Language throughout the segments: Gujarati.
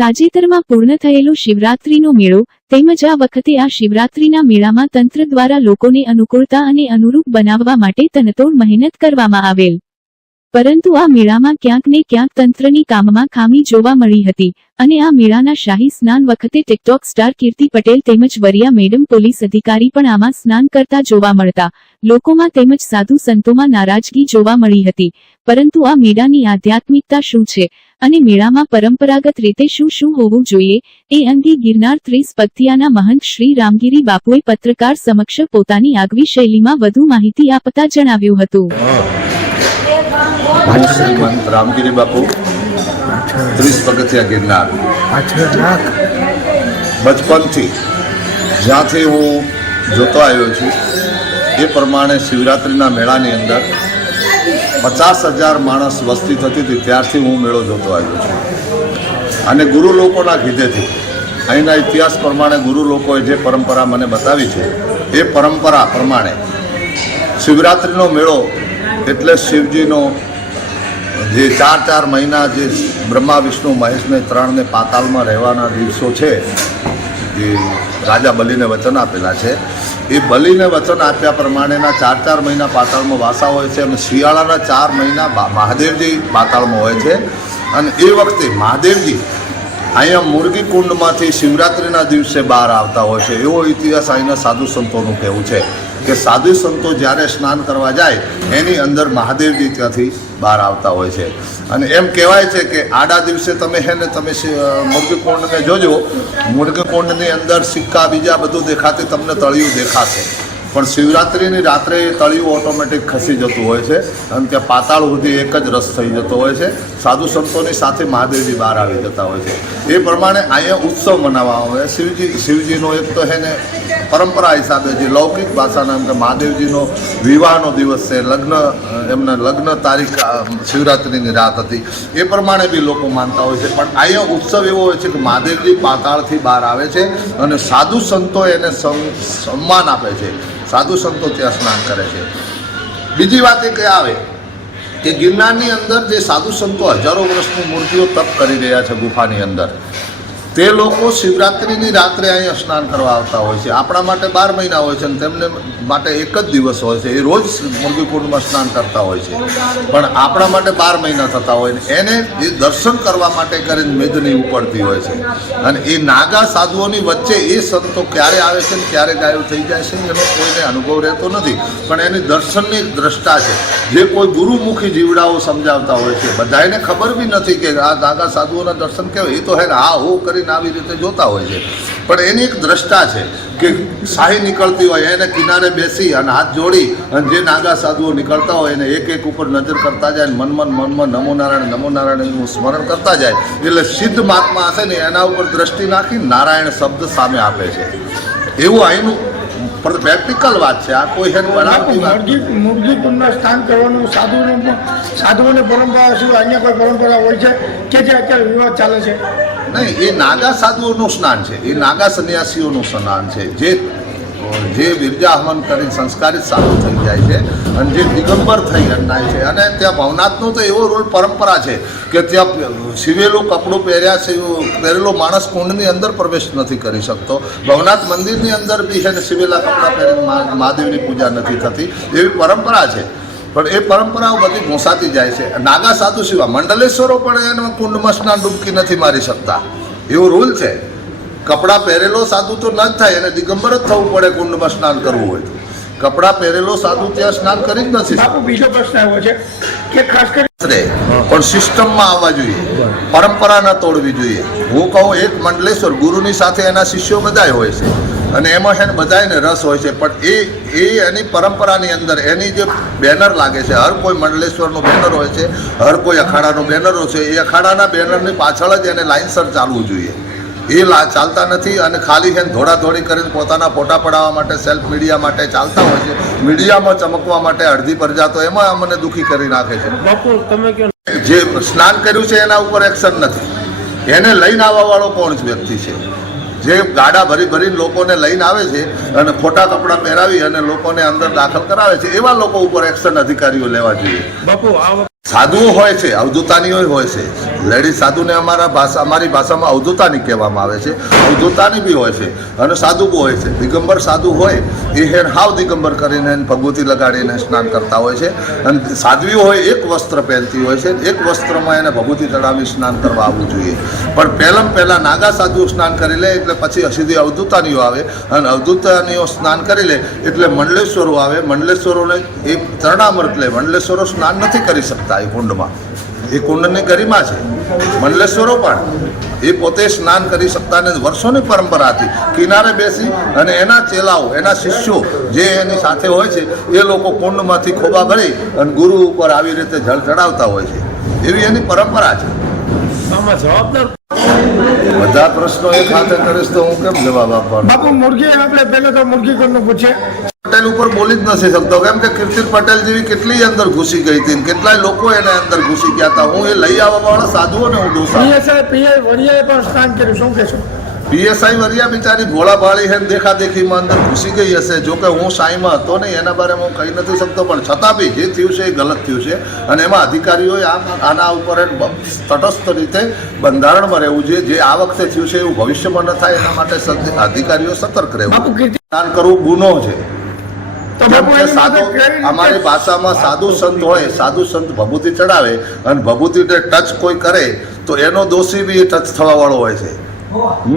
તાજેતરમાં પૂર્ણ થયેલો શિવરાત્રીનો મેળો તેમજ આ વખતે આ શિવરાત્રીના મેળામાં તંત્ર દ્વારા લોકોને અનુકૂળતા અને અનુરૂપ બનાવવા માટે તનતોડ મહેનત કરવામાં આવેલ, પરંતુ આ મેળામાં ક્યાંક ને ક્યાંક તંત્રની કામમાં ખામી જોવા મળી હતી અને આ મેળાના શાહી સ્નાન વખતે ટિકટોક સ્ટાર કીર્તિ પટેલ તેમજ વરિયા મેડમ પોલીસ અધિકારી પણ આમાં સ્નાન કરતા જોવા મળતા લોકોમાં તેમજ સાધુ સંતોમાં નારાજગી જોવા મળી હતી। પરંતુ આ મેળાની આધ્યાત્મિકતા શું છે અને મેળામાં પરંપરાગત રીતે શું શું હોવું જોઈએ એ અંગે ગિરનાર 30 પગથિયાના મહંત શ્રી રામગીરી બાપુએ પત્રકાર સમક્ષ પોતાની આગવી શૈલીમાં વધુ માહિતી આપતા જણાવ્યું હતું। શ્રીમંત રામગીરી બાપુ 30 પગથિયા ગિરનાર બચપનથી જ્યાંથી હું જોતો આવ્યો છું એ પ્રમાણે શિવરાત્રિના મેળાની અંદર 50,000 માણસ વસ્તી થતી હતી ત્યારથી હું મેળો જોતો આવ્યો છું અને ગુરુ લોકોના કીધેથી અહીંના ઇતિહાસ પ્રમાણે ગુરુ લોકોએ જે પરંપરા મને બતાવી છે એ પરંપરા પ્રમાણે શિવરાત્રિનો મેળો એટલે શિવજીનો જે 4 મહિના જે બ્રહ્મા વિષ્ણુ મહેશને 3 પાતાળમાં રહેવાના દિવસો છે જે રાજા બલિને વચન આપેલા છે એ બલિને વચન આપ્યા પ્રમાણેના 4 મહિના પાતાળમાં વાસા હોય છે અને શિયાળાના 4 મહિના મહાદેવજી પાતાળમાં હોય છે અને એ વખતે મહાદેવજી અહીંયા મુરગી કુંડમાંથી શિવરાત્રિના દિવસે બહાર આવતા હોય છે એવો ઇતિહાસ અહીંના સાધુ સંતોનું કહેવું છે કે સાધુ સંતો જ્યારે સ્નાન કરવા જાય એની અંદર મહાદેવજી ત્યાંથી બહાર આવતા હોય છે અને એમ કહેવાય છે કે આડા દિવસે તમે મુરગી કુંડને જોજો, મુરગી કુંડની અંદર સિક્કા બીજા બધું દેખાતે તમને તળિયું દેખાશે પણ શિવરાત્રિની રાત્રે એ તળિયું ઓટોમેટિક ખસી જતું હોય છે અને ત્યાં પાતાળ સુધી એક જ રસ થઈ જતો હોય છે। સાધુ સંતોની સાથે મહાદેવજી બહાર આવી જતા હોય છે એ પ્રમાણે અહીંયા ઉત્સવ મનાવવામાં આવે। શિવજીનો એક તો છે ને પરંપરા હિસાબે જે લૌકિક ભાષાના એમ કે મહાદેવજીનો વિવાહનો દિવસ છે, એમના લગ્ન તારીખ શિવરાત્રિની રાત હતી એ પ્રમાણે બી લોકો માનતા હોય છે પણ અહીંયા ઉત્સવ એવો હોય છે કે મહાદેવજી પાતાળથી બહાર આવે છે અને સાધુ સંતો એને સન્માન આપે છે, સાધુ સંતો ત્યાં સ્નાન કરે છે। બીજી વાત એ કે આવે કે ગિરનારની અંદર જે સાધુ સંતો હજારો વર્ષની મૂર્તિઓ તપ કરી રહ્યા છે ગુફાની અંદર તે લોકો શિવરાત્રિની રાત્રે અહીંયા સ્નાન કરવા આવતા હોય છે। આપણા માટે 12 મહિના હોય છે અને તેમને માટે એક જ દિવસ હોય છે, એ રોજ મુરગીકુંડમાં સ્નાન કરતા હોય છે પણ આપણા માટે 12 મહિના થતા હોય ને એને એ દર્શન કરવા માટે કરીને મેદની ઉપડતી હોય છે અને એ નાગા સાધુઓની વચ્ચે એ સંતો ક્યારે આવે છે ને ક્યારે ગાયબ થઈ જાય છે એનો કોઈને અનુભવ રહેતો નથી પણ એની દર્શનની દ્રષ્ટા છે જે કોઈ ગુરુમુખી જીવડાઓ સમજાવતા હોય છે। બધાને ખબર બી નથી કે આ નાગા સાધુઓના દર્શન કેવા, એ તો હે હા હો કરીને આવી રીતે જોતા હોય છે પણ એની એક દ્રષ્ટા છે કે શાહી નીકળતી હોય એને કિનારે બેસી અને હાથ જોડી અને જે નાગા સાધુઓ નીકળતા હોય એને એક ઉપર નજર કરતા જાય, મનમાં નમો નારાયણનું સ્મરણ કરતા જાય એટલે સિદ્ધ મહાત્મા હશે ને એના ઉપર દ્રષ્ટિ નાખી નારાયણ શબ્દ સામે આપે છે એવું અહીંનું પ્રેક્ટિકલ વાત છે। આ કોઈ હેન મુરગી કુંડમાં સ્નાન કરવાનું સાધુઓની પરંપરા શું અહીંયા કોઈ પરંપરા હોય છે કે જે અત્યારે વિવાદ ચાલે છે? નહીં, એ નાગા સાધુઓનું સ્નાન છે, એ નાગા સંન્યાસીઓનું સ્નાન છે જે વિરજાહવન કરીને સંસ્કારિત સાધુ થઈ જાય છે અને જે દિગંબર થઈ જાય છે અને ત્યાં ભવનાથનો તો એવો રૂલ પરંપરા છે કે ત્યાં સિવેલું કપડું પહેરેલો માણસ કુંડની અંદર પ્રવેશ નથી કરી શકતો। ભવનાથ મંદિરની અંદર બી છે ને સિવેલા કપડાં પહેરીને મહાદેવની પૂજા નથી થતી એવી પરંપરા છે પણ એ પરંપરાઓ બધી ઘૂંસાતી જાય છે। નાગા સાધુ સિવાય મંડલેશ્વરો પણ એના કુંડમાં સ્નાન ડૂબકી નથી મારી શકતા એવો રૂલ છે। કપડાં પહેરેલો સાધુ તો ન જ થાય, એને દિગંબર જ થવું પડે કુંડમાં સ્નાન કરવું હોય તો। કપડાં પહેરેલો સાધુ ત્યાં સ્નાન કરી જ નથી। બીજો પ્રશ્ન આવ્યો છે કે ખાસ કરી પણ સિસ્ટમમાં આવવા જોઈએ, પરંપરા ન તોડવી જોઈએ। હું કહું એક મંડલેશ્વર ગુરુની સાથે એના શિષ્યો બધાય હોય છે અને એમાં છે ને બધાને રસ હોય છે પણ એ એની પરંપરાની અંદર એની જે બેનર લાગે છે, હર કોઈ મંડલેશ્વરનું બેનર હોય છે, હર કોઈ અખાડાનું બેનર હોય છે, એ અખાડાના બેનરની પાછળ જ એને લાઇનસર ચાલવું જોઈએ। એ ચાલતા નથી અને ખાલી છે ધોળાધોળી કરીને પોતાના ફોટા પડાવવા માટે સેલ્ફ મીડિયા માટે ચાલતા હોય છે, મીડિયામાં ચમકવા માટે અડધી પ્રજા તો એમાં અમને દુઃખી કરી નાખે છે। જે સ્નાન કર્યું છે એના ઉપર એક્શન નથી, એને લઈને આવવાવાળો કોણ વ્યક્તિ છે જે ગાડા ભરીને લોકોને લઈને આવે છે અને ખોટા કપડાં પહેરાવી અને લોકોને અંદર દાખલ કરાવે છે, એવા લોકો ઉપર એક્શન અધિકારીઓ લેવા જોઈએ। સાધુઓ હોય છે, અવધૂતાનીઓ હોય છે. લેડીઝ સાધુને અમારી ભાષામાં અવધૂતાની કહેવામાં આવે છે. અવધૂતાની બી હોય છે અને સાધુ બી હોય છે. દિગંબર સાધુ હોય એ હેન હાવ દિગંબર કરીને ભગવતી લગાડીને સ્નાન કરતા હોય છે. અને સાધ્વીઓ હોય એક વસ્ત્ર પહેરતી હોય છે. એક વસ્ત્રમાં એને ભગવતી ચડાવી સ્નાન કરવા આવવું જોઈએ. પણ પહેલાં નાગા સાધુઓ સ્નાન કરી લે એટલે પછી સીધી અવધૂતાનીઓ આવે અને અવધૂતાનીઓ સ્નાન કરી લે એટલે મંડલેશ્વરો આવે. મંડલેશ્વરોને એ ચરણામૃત લે. મંડલેશ્વરો સ્નાન નથી કરી શકતા એ કુંડમાં. એ કુંડની ગરિમા છે. મંડલેશ્વરો પણ એ પોતે સ્નાન કરી શકતા ને વર્ષોની પરંપરા હતી. કિનારે બેસી અને એના ચેલાઓ, એના શિષ્યો જે એની સાથે હોય છે એ લોકો કુંડમાંથી ખોબા ભરી અને ગુરુ ઉપર આવી રીતે જળ ચડાવતા હોય છે. એવી એની પરંપરા છે. બધા પ્રશ્નો એક હાથે કરીશ તો હું કેમ જવાબ આપવાનો? બાપુ મુરગી આપણે પહેલા તો મુરગી કરનું પૂછે. પટેલ ઉપર બોલી જ નથી શકતો કેમ કે કીર્તિ પટેલ જેવી કેટલી અંદર ઘૂસી ગઈ હતી, કેટલાય લોકો એને અંદર ઘૂસી ગયા હતા. હું એ લઈ આવવા વાળા સાધુઓને હું દોષા. પીઆઈ વરિયાએ પણ સ્નાન કર્યું, શું કહેશો? પીએસઆઈ વરિયા બિચારી ભોળા ભાળી હે દેખાદેખીમાં અંદર ઘૂસી ગઈ હશે. જોકે હું સાઈમાં હતો નહીં એના બારેમાં હું કહી નથી શકતો, પણ છતાં બી જે થયું છે એ ગલત થયું છે. અને એમાં અધિકારીઓએ આના ઉપર તટસ્થ રીતે બંધારણમાં રહેવું જોઈએ. જે આ વખતે થયું છે એવું ભવિષ્યમાં ન થાય એના માટે અધિકારીઓ સતર્ક રહેવું. સ્નાન કરવું ગુનો છે. કેમ કે સાધુ અમારી ભાષામાં સાધુ સંત હોય, સાધુ સંત ભભૂતિ ચડાવે અને ભભૂતિને ટચ કોઈ કરે તો એનો દોષી બી ટચ થવા વાળો હોય છે.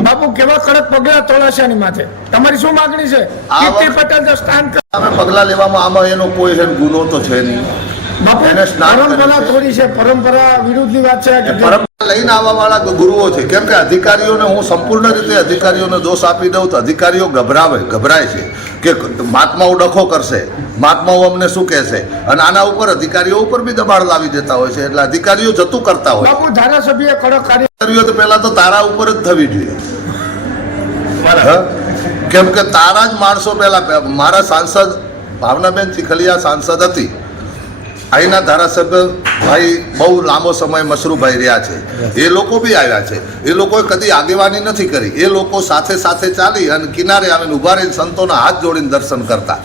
બાપુ કેવા કડક પગલા તોડાશાની માથે તમારી શું માંગણી છે? કીર્તિ પટેલ જો સ્નાન અમે પગલા લેવામાં આમાં એનો કોઈ ગુનો તો છે નહીં. બાપુ એને સ્નાન પરંપરા થોડી છે, પરંપરા વિરુદ્ધની વાત છે કે પરંપરા લઈને આવવા વાળા ગુરુઓ છે. કેમ કે અધિકારીઓને હું સંપૂર્ણ રીતે અધિકારીઓને દોષ આપી દઉં તો અધિકારીઓ ગભરાય છે કે મહાત્માઓ ડખો કરશે, મહાત્માઓ અમને શું કહેશે, અને આના ઉપર અધિકારીઓ ઉપર બી દબાણ લાવી દેતા હોય છે. એટલે અધિકારીઓ જતું કરતા હોય. બાપુ ધારાસભ્ય કડક કાર્ય તો પહેલા તો તારા ઉપર જ થવી જોઈએ. કેમ કે તારા જ માણસો પહેલા મારા સાંસદ ભાવનાબેન ચીખલિયા સાંસદ હતી. અહીંના ધારાસભ્ય ભાઈ બહુ લાંબો સમય મશરૂભાઈ રહ્યા છે. એ લોકો બી આવ્યા છે. એ લોકોએ કદી આગેવાની નથી કરી. એ લોકો સાથે સાથે ચાલી અને કિનારે આવીને ઉભા રહીને સંતોના હાથ જોડીને દર્શન કરતા.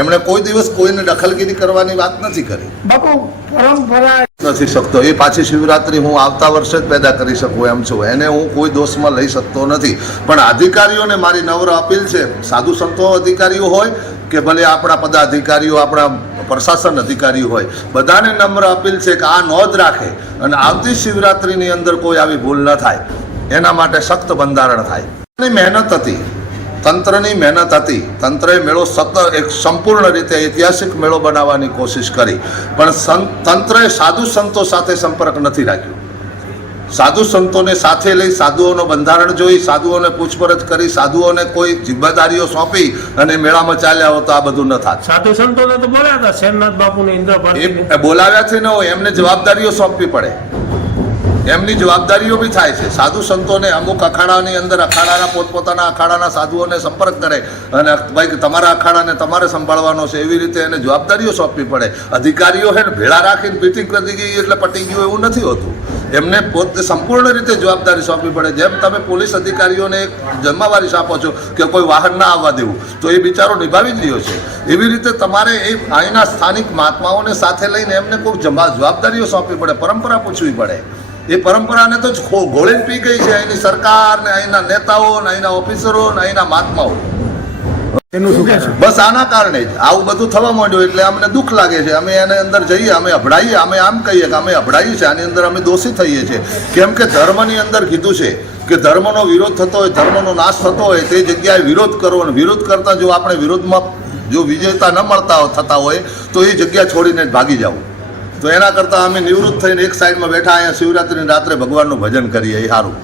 એમણે કોઈ દિવસ કોઈને દખલગીરી કરવાની વાત નથી કરી. બાપુ પરંપરા નથી શકતો. એ પાછી શિવરાત્રી હું આવતા વર્ષે જ પેદા કરી શકું એમ છું. એને હું કોઈ દોષમાં લઈ શકતો નથી. પણ અધિકારીઓને મારી નમ્ર અપીલ છે, સાધુ સંતો અધિકારીઓ હોય કે ભલે આપણા પદાધિકારીઓ, આપણા પ્રશાસન અધિકારીઓ હોય, બધાને નમ્ર અપીલ છે કે આ નોંધ રાખે અને આવતી શિવરાત્રીની અંદર કોઈ આવી ભૂલ ન થાય એના માટે સખ્ત બંધારણ થાય. મહેનત હતી, તંત્રની મહેનત હતી. તંત્રએ મેળો એક સંપૂર્ણ રીતે ઐતિહાસિક મેળો બનાવવાની કોશિશ કરી, પણ તંત્રએ સાધુ સંતો સાથે સંપર્ક નથી રાખ્યો. સાધુ સંતોને સાથે લઈ સાધુઓનું બંધારણ જોઈ, સાધુઓને પૂછપરછ કરી, સાધુઓને કોઈ જિમ્મેદારીઓ સોંપી અને મેળામાં ચાલ્યા હોત તો આ બધું ન થાત. સાધુ સંતોને તો બોલ્યા હતા, શેરનાથ બાપુને એ બોલાવ્યા છે ને, એમને જવાબદારીઓ સોંપવી પડે. એમની જવાબદારીઓ બી થાય છે. સાધુ સંતોને અમુક અખાડાની અંદર અખાડાના પોતપોતાના અખાડાના સાધુઓને સંપર્ક કરે અને ભાઈ તમારા અખાડાને તમારે સંભાળવાનો છે એવી રીતે એને જવાબદારીઓ સોંપવી પડે. અધિકારીઓ હે ને ભેળા રાખીને મીટિંગ કરી ગઈ એટલે પટી ગયું એવું નથી હોતું. એમને પોતે સંપૂર્ણ રીતે જવાબદારી સોંપવી પડે. જેમ તમે પોલીસ અધિકારીઓને એક જન્માવારી આપો છો કે કોઈ વાહન ના આવવા દેવું, તો એ બિચારો નિભાવી જ રહ્યો છે. એવી રીતે તમારે એ અહીંના સ્થાનિક મહાત્માઓને સાથે લઈને એમને કોઈ જવાબદારીઓ સોંપવી પડે, પરંપરા પૂછવી પડે. એ પરંપરાને તો જ ઘોળીને પી ગઈ છે અહીંની સરકાર ને, અહીંના નેતાઓ ને, અહીંના ઓફિસરો ને, અહીંના મહાત્માઓ. બસ આના કારણે જ આવું બધું થવા માંડ્યું એટલે અમને દુઃખ લાગે છે. અમે એને અંદર જઈએ, અમે અભડાઈએ, અમે આમ કહીએ કે અમે અભડાઈએ છીએ, આની અંદર અમે દોષી થઈએ છીએ. કેમ કે ધર્મની અંદર કીધું છે કે ધર્મનો વિરોધ થતો હોય, ધર્મનો નાશ થતો હોય તે જગ્યાએ વિરોધ કરવો, અને વિરોધ કરતા જો આપણે વિરોધમાં જો વિજેતા ન થતા હોય તો એ જગ્યા છોડીને ભાગી જવું. તો એના કરતાં અમે નિવૃત્ત થઈને એક સાઈડમાં બેઠા અહીંયા શિવરાત્રિની રાત્રે ભગવાનનું ભજન કરીએ, એ સારું.